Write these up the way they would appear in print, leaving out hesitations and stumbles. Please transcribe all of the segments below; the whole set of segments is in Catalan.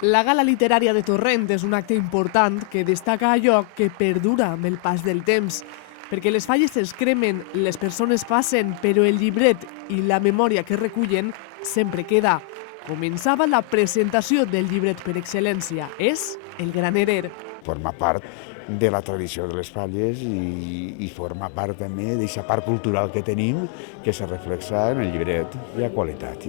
La Gala Literària de Torrent és un acte important que destaca allò que perdura amb el pas del temps. Perquè les falles es cremen, les persones passen, però el llibret i la memòria que recullen sempre queda. Començava la presentació del llibret per excel·lència. És el Granerer. Forma part de la tradició de les falles i forma part també d'aquesta part cultural que tenim que se reflexa en el llibret. Hi ha qualitat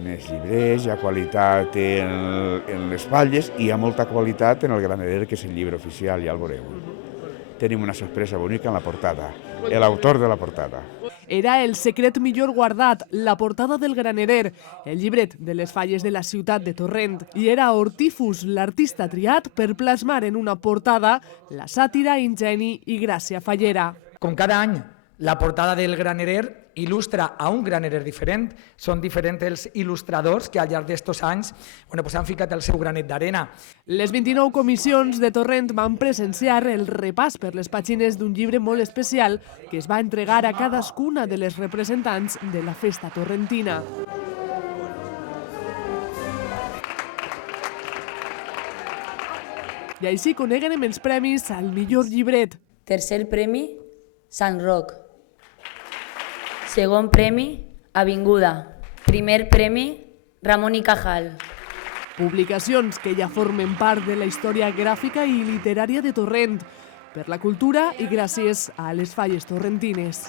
en els llibrets, hi ha qualitat en les falles i hi ha molta qualitat en el Granerer, que és el llibre oficial, ja el veureu. Tenim una sorpresa bonica en la portada, l'autor de la portada. Era el secret millor guardat, la portada del Granerer, el llibret de les falles de la ciutat de Torrent. I era Hortífus, l'artista triat per plasmar en una portada la sàtira, ingeni i gràcia fallera. Com cada any, la portada del Granerer il·lustra a un granerer diferent. Són diferents els il·lustradors que al llarg d'estos anys han ficat el seu granet d'arena. Les 29 comissions de Torrent van presenciar el repàs per les pàgines d'un llibre molt especial que es va entregar a cadascuna de les representants de la festa torrentina. I així coneguem els premis al millor llibret. Tercer premi, Sant Roc. Segon premi, Avinguda. Primer premi, Ramon i Cajal. Publicacions que ja formen part de la història gràfica i literària de Torrent, per la cultura i gràcies a les falles torrentines.